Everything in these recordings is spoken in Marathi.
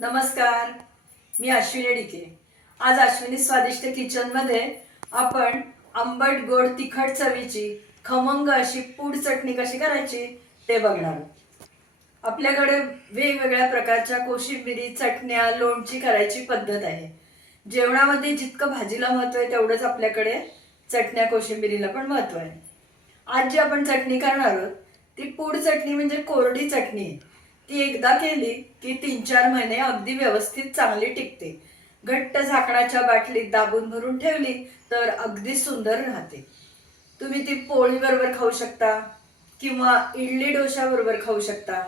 नमस्कार मी अश्विनी डिके. आज अश्विनी स्वादिष्ट किचनमध्ये आपण आंबट गोड तिखट चवीची खमंग अशी पूड चटणी कशी करायची ते बघणार आपल्याकडे वेगवेगळ्या प्रकारच्या कोशिंबिरी चटण्या लोणची करायची पद्धत आहे. जेवणामध्ये जितकं भाजीला महत्त्व आहे तेवढंच आपल्याकडे चटण्या कोशिंबिरीला पण महत्त्व आहे. आज जी आपण चटणी करणार आहोत ती पूड चटणी म्हणजे कोरडी चटणी आहे. ती एकदा केली की तीन चार महिने अगदी व्यवस्थित चांगली टिकते. घट्ट झाकणाच्या बाटलीत दाबून भरून ठेवली तर अगदी सुंदर राहते. तुम्ही ती पोळी बरोबर खाऊ शकता किंवा इडली डोशा बरोबर खाऊ शकता.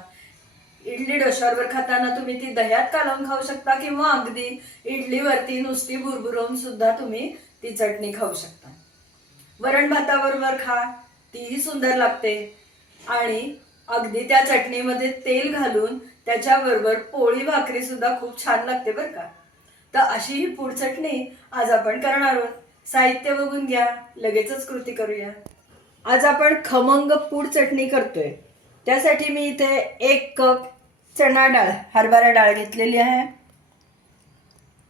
इडली डोशाबरोबर खाताना तुम्ही ती दह्यात कालवून खाऊ शकता किंवा अगदी इडलीवरती नुसती भुरभुरवून सुद्धा तुम्ही ती चटणी खाऊ शकता. वरण भाताबरोबर खा तीही सुंदर लागते. आणि अगदी त्या चटणीमध्ये तेल घालून त्याच्याबरोबर पोळी भाकरी सुद्धा खूप छान लागते बरं का. तर अशी ही पूड चटणी आज आपण करणार आहोत. साहित्य बघून घ्या लगेचच कृती करूया. आज आपण खमंग पूड चटणी करतोय. त्यासाठी मी इथे एक कप चणा डाळ हरभरा डाळ घेतलेली आहे.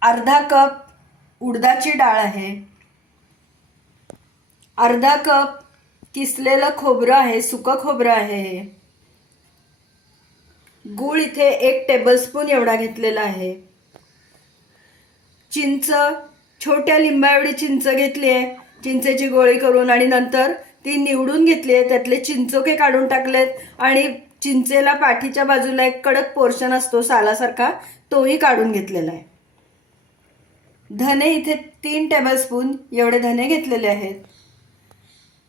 अर्धा कप उडदाची डाळ आहे. अर्धा कप किसलेलं खोबरं आहे सुकं खोबरं आहे. हे. गूळ इथे एक टेबलस्पून एवढा घेतलेला आहे. चिंच छोट्या लिंबा एवढी चिंच घेतली आहे. चिंचेची गोळी करून आणि नंतर ती निवडून घेतली आहे. त्यातले चिंचोके काढून टाकलेत. आणि चिंचेला पाठीच्या बाजूला एक कडक पोर्शन असतो सालासारखा तोही काढून घेतलेला आहे. धने इथे तीन टेबलस्पून एवढे धने घेतलेले आहेत.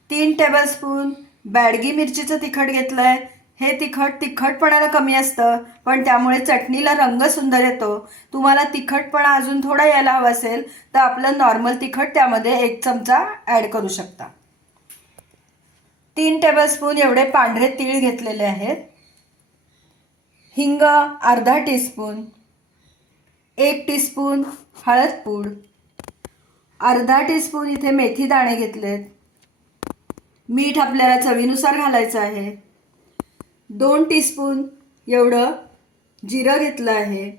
तीन टेबलस्पून बॅडगी मिरचीचं तिखट घेतलं आहे हे तिखट तिखटपणाला कमी असतं पण त्यामुळे चटणीला रंग सुंदर येतो. तुम्हाला तिखटपणा अजून थोडा यायला हवा असेल तर आपलं नॉर्मल तिखट त्यामध्ये एक चमचा ॲड करू शकता. तीन टेबलस्पून एवढे पांढरे तीळ घेतलेले आहेत. हिंग अर्धा टीस्पून एक टीस्पून हळद पूड अर्धा टीस्पून इथे मेथी दाणे घेतलेत. मीठ आपल्याला चवीनुसार घालायचं आहे. दोन टीस्पून एवढं जिरं घेतलं आहे.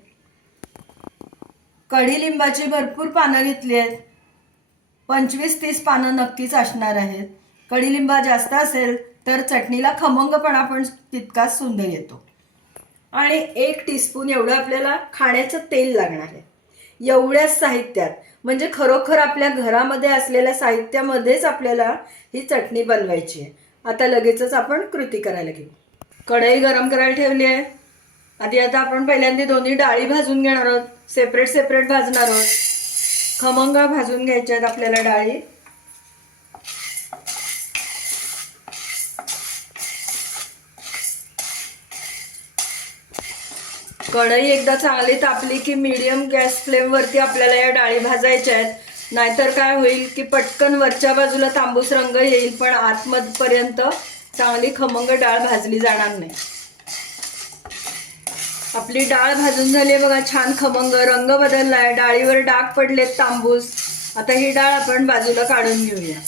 कढीलिंबाची भरपूर पानं घेतली आहेत. पंचवीस तीस पानं नक्कीच असणार आहेत. कढीलिंबा जास्त असेल तर चटणीला खमंगपणा पण तितकाच सुंदर येतो. आणि एक टीस्पून एवढं आपल्याला खाण्याचं तेल लागणार आहे. एवढ्याच साहित्यात म्हणजे खरोखर आपल्या घरामध्ये असलेल्या साहित्यामध्येच आपल्याला ही चटणी बनवायची आहे. आता लगेचच आपण कृती करायला घेऊ. कढई गरम करायला ठेवली आहे. आधी आता आपण पहिल्यांदा दोन्ही डाळी भाजून घेणार आहोत. सेपरेट सेपरेट भाजणार आहोत. खमंगा भाजून घ्यायच्या आहेत आपल्याला डाळी. कढई एकदा चांगली तापली की मीडियम गॅस फ्लेमवरती आपल्याला या डाळी भाजायच्या आहेत. नाहीतर काय होईल की पटकन वरच्या बाजूला तांबूस रंग येईल पण आतमधपर्यंत चांगली खमंग डाळ भाजली जाणार नाही. आपली डाळ भाजून झाली आहे बघा छान खमंग रंग बदललाय डाळीवर डाग पडलेत तांबूस. आता ही डाळ आपण बाजूला काढून घेऊया.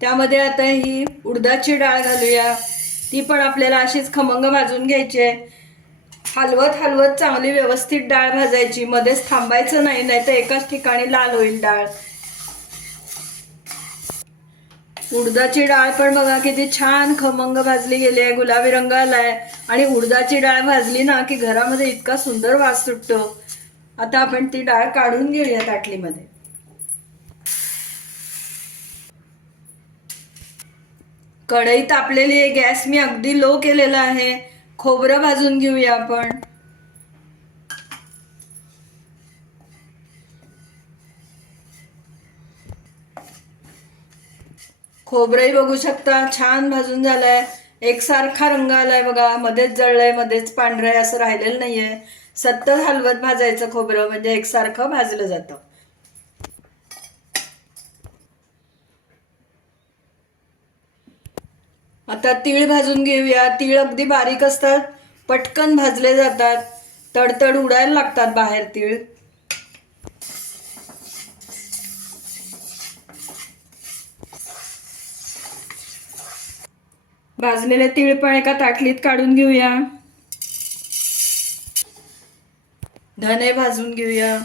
त्यामध्ये आता ही उडदाची डाळ घालूया. ती पण आपल्याला अशीच खमंग भाजून घ्यायची आहे. हलवत हलवत चांगली व्यवस्थित डाळ भाजायची. मध्येच थांबायचं नाही नाही तर एकाच ठिकाणी लाल होईल डाळ. उडदाची डाळ पण बघा किती छान खमंग भाजली गेली आहे गुलाबी रंग आलाय. आणि उडदाची डाळ भाजली ना की घरामध्ये इतका सुंदर वास सुटतो. आता आपण ती डाळ काढून घेऊया ताटलीमध्ये. कढई तापलेली आहे गॅस मी अगदी लो केलेला आहे. खोबरं भाजून घेऊया आपण. खोबरंही बघू शकता. छान भाजून झालंय. एकसारखा रंग आलाय बघा. मध्येच जळलंय मध्येच पांढरंय असं राहिलेलं नाहीये. सतत हलवत भाजायचं खोबरं म्हणजे एकसारखं भाजलं जातं. आता तीळ भाजून घेऊया. तीळ अगदी बारीक असतात. पटकन भाजले जातात. तडतड उडायला लागतात बाहेर तीळ. भाजलेले तीळ पण एका ताटलीत काढून घेऊया. धने भाजून घेऊया.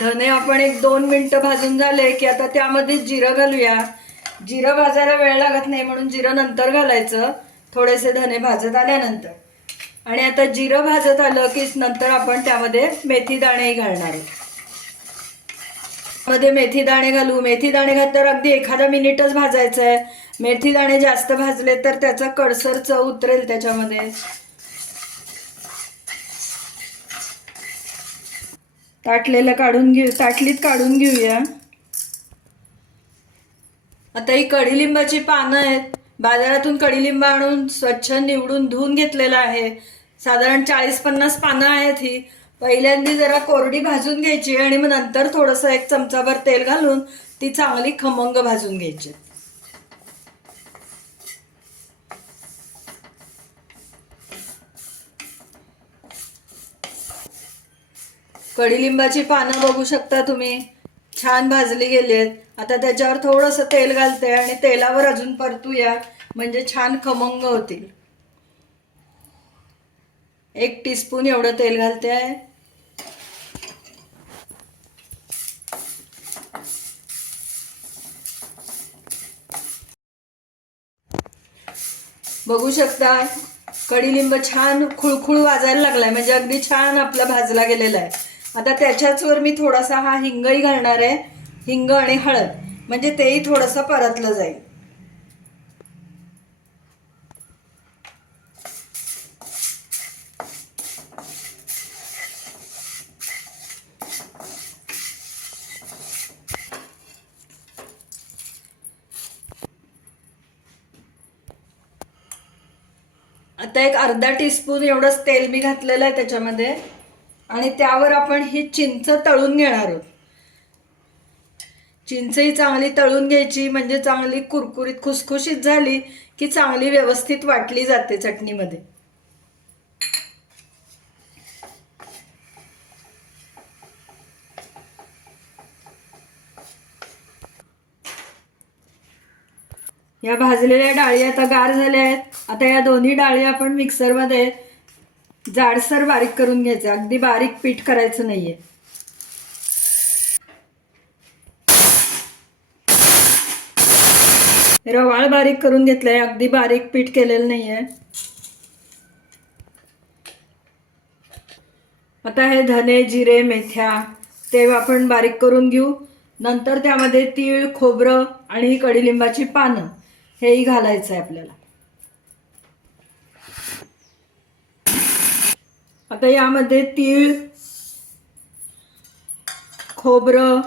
धने आपण एक दोन मिनिट भाजून झाले की आता त्यामध्ये जिरं घालूया. जिरं भाजायला वेळ लागत नाही म्हणून जिरं नंतर घालायचं. थोडेसे धने भाजत आल्यानंतर. आणि आता जिरं भाजत आलं की नंतर आपण त्यामध्ये मेथी दाणेही घालणार आहे मध्ये मेथी दाणे घालू. मेथी दाणे घातल्यावर अगदी एखादा मिनिटच भाजायचं आहे मेथी दाणे जास्त भाजले तर त्याचा कडसर चव उतरेल त्याच्यामध्ये. ताटलेलं काढून घेऊ ताटलीत काढून घेऊया. आता ही कडीलिंबाची पानं आहेत. बाजारातून कडीलिंब आणून स्वच्छ निवडून धुवून घेतलेलं आहे. साधारण चाळीस पन्नास पानं आहेत ही. पहिल्यांदा जरा कोरडी भाजून घ्यायची आणि मग नंतर थोडंसं एक चमचाभर तेल घालून ती चांगली खमंग भाजून घ्यायची. कडीलिंबाची पानं बघू शकता तुम्ही. छान भाजली गेली आहेत आता त्याच्यावर थोडंसं तेल घालते आणि तेलावर अजून परतूया. म्हणजे छान खमंग होतील. एक टीस्पून एवढं तेल घालते. आहे बघू शकता कडीलिंब छान खुळखुळ वाजायला लागलाय. म्हणजे अगदी छान आपला भाजला गेलेला आहे. आता त्याच्याचवर मी थोडासा हा हिंगही घालणार आहे. हिंग आणि हळद. म्हणजे तेही थोडंसं परतलं जाईल. आता एक अर्धा टीस्पून एवढंच तेल मी घातलेलं आहे त्याच्यामध्ये. आणि त्यावर आपण ही चिंच तळून घेणार आहोत. चिंचही चांगली तळून घ्यायची म्हणजे चांगली कुरकुरीत खुसखुशीत झाली की चांगली व्यवस्थित वाटली जाते चटणीमध्ये. या भाजलेल्या डाळी आता गार झाल्या आहेत. आता या दोन्ही डाळी आपण मिक्सरमध्ये जाडसर बारीक करून घ्यायचं. अगदी बारीक पीठ करायचं नाहीये. रवाळ बारीक करून घेतलंय. अगदी बारीक पीठ केलेलं नाहीये. आता हे धने जिरे मेथ्या ते आपण बारीक करून घेऊ. नंतर त्यामध्ये तीळ खोबरं आणि कडीलिंबाची पानं. हेही घालायचं आहे आपल्याला. आता यामध्ये तीळ खोबरं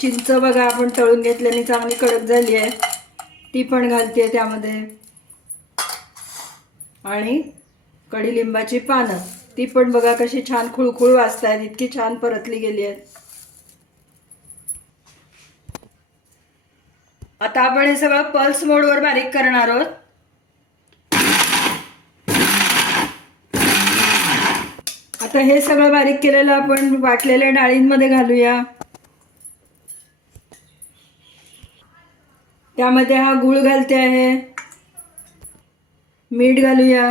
चिंच बघा आपण तळून घेतल्याने चांगली कडक झाली आहे. ती पण घालते त्यामध्ये. आणि कडीलिंबाची पानं ती पण बघा कशी छान खुळखुळ वाजतायत इतकी छान परतली गेली आहेत. आता आपण हे सगळं पल्स मोडवर बारीक करणार आहोत. आता हे सगळं बारीक केलेलं आपण वाटलेल्या डाळींमध्ये घालूया. त्यामध्ये हा गुळ घालते आहे. मीठ घालूया.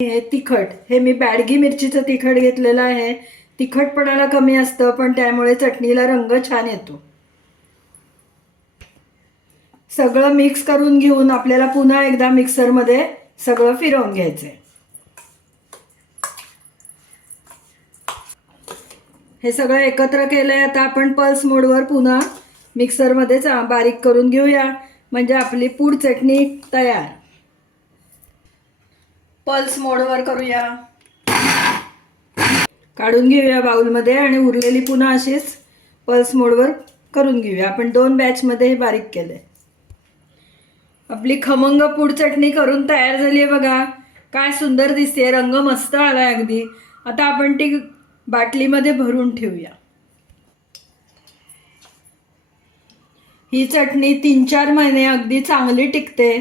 हे तिखट हे मी बॅडगी मिरचीचं तिखट घेतलेलं आहे. तिखटपणाला कमी असतं पण त्यामुळे चटणीला रंग छान येतो. सगळं मिक्स करून घेऊन आपल्याला पुन्हा एकदा मिक्सरमध्ये सगळं फिरवून घ्यायचंय. हे सगळं एकत्र केलंय आता आपण पल्स मोडवर पुन्हा मिक्सरमध्ये बारीक करून घेऊया. म्हणजे आपली पूड चटणी तयार. पल्स मोडवर करूया. काढून घेऊया बाउलमध्ये आणि उरलेली पुन्हा अशीच पल्स मोडवर करून घेऊया. आपण दोन बॅचमध्ये हे बारीक केले आपली खमंग पूड चटणी करून तयार झाली आहे बघा. काय सुंदर दिसते रंग मस्त आला अगदी. आता आपण ती बाटलीमध्ये भरून ठेवूया. ही चटणी तीन चार महिने अगदी चांगली टिकते.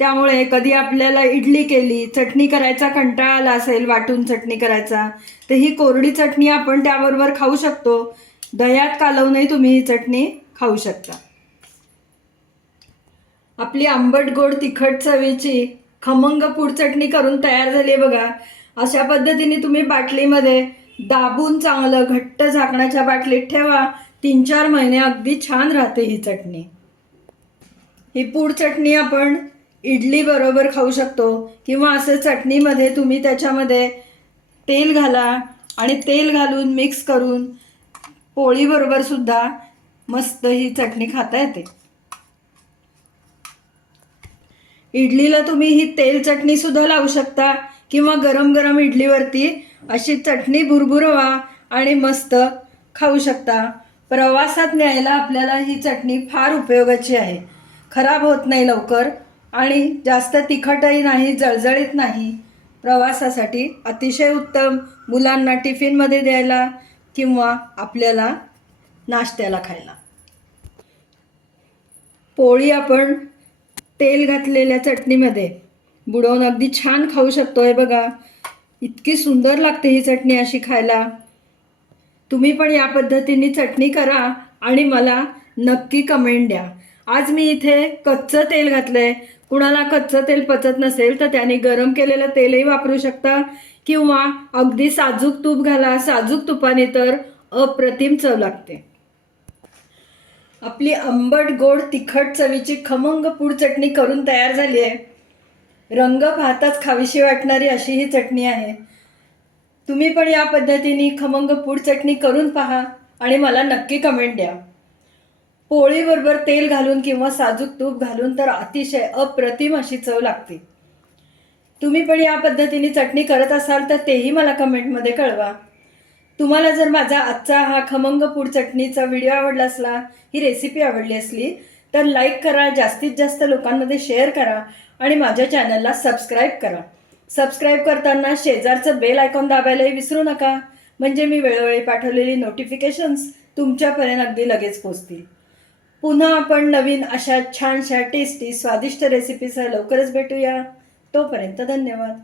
त्यामुळे कधी आपल्याला इडली केली चटणी करायचा कंटाळा आला असेल वाटून चटणी करायचा तर ही कोरडी चटणी आपण त्याबरोबर खाऊ शकतो. दह्यात कालवूनही तुम्ही ही चटणी खाऊ शकता. आपली आंबट गोड तिखट चवीची खमंग पूड चटणी करून तयार झाली आहे बघा. अशा पद्धतीने तुम्ही बाटलीमध्ये दाबून चांगलं घट्ट झाकण्याच्या बाटलीत ठेवा. तीन चार महिने अगदी छान राहते ही चटणी. ही पूड चटणी आपण इडली बरोबर खाऊ शकतो किंवा असं चटणीमध्ये तुम्ही त्याच्यामध्ये तेल घाला आणि तेल घालून मिक्स करून पोळीबरोबर सुद्धा मस्त ही चटणी खाता येते. इडलीला तुम्ही ही तेल चटणी सुद्धा लावू शकता किंवा गरम गरम इडलीवरती अशी चटणी भुरभुरवा आणि मस्त खाऊ शकता. प्रवासात न्यायला आपल्याला ही चटणी फार उपयोगाची आहे. खराब होत नाही लवकर आणि जास्त तिखटही नाही जळजळीत नाही. प्रवासासाठी अतिशय उत्तम मुलांना टिफिनमध्ये द्यायला किंवा आपल्याला नाश्त्याला खायला. पोळी आपण तेल घातलेल्या चटणीमध्ये. बुडवून अगदी छान खाऊ शकतो आहे बघा. इतकी सुंदर लागते ही चटणी अशी खायला. तुम्ही पण या पद्धतीने चटणी करा आणि मला नक्की कमेंट द्या. आज मी इथे कच्चं तेल घातलंय. कुणाला कच्चं तेल पचत नसेल तर त्याने गरम केलेलं तेलही वापरू शकता किंवा अगदी साजूक तूप घाला. साजूक तुपाने तर अप्रतिम चव लागते. आपली आंबट गोड तिखट चवीची खमंग पूड चटणी करून तयार झाली आहे. रंग पाहताच खावीशी वाटणारी अशी ही चटणी आहे. तुम्ही पण या पद्धतीने खमंग पूड चटणी करून पहा आणि मला नक्की कमेंट द्या. पोळीबरोबर तेल घालून किंवा साजूक तूप घालून तर अतिशय अप्रतिम अशी चव लागते. तुम्ही पण या पद्धतीने चटणी करत असाल तर तेही मला कमेंटमध्ये कळवा. तुम्हाला जर माझा आजचा हा खमंग पूड चटणीचा व्हिडिओ आवडला असला ही रेसिपी आवडली असली तर लाईक करा जास्तीत जास्त लोकांमध्ये शेअर करा आणि माझ्या चॅनलला सबस्क्राईब करा. सबस्क्राईब करताना शेजारचं बेल आयकॉन दाबायलाही विसरू नका. म्हणजे मी वेळोवेळी पाठवलेली नोटिफिकेशन्स तुमच्यापर्यंत अगदी लगेच पोचतील पुन्हा आपण नवीन अशा छानशा टेस्टी स्वादिष्ट रेसिपीसह लवकरच भेटूया. तोपर्यंत धन्यवाद.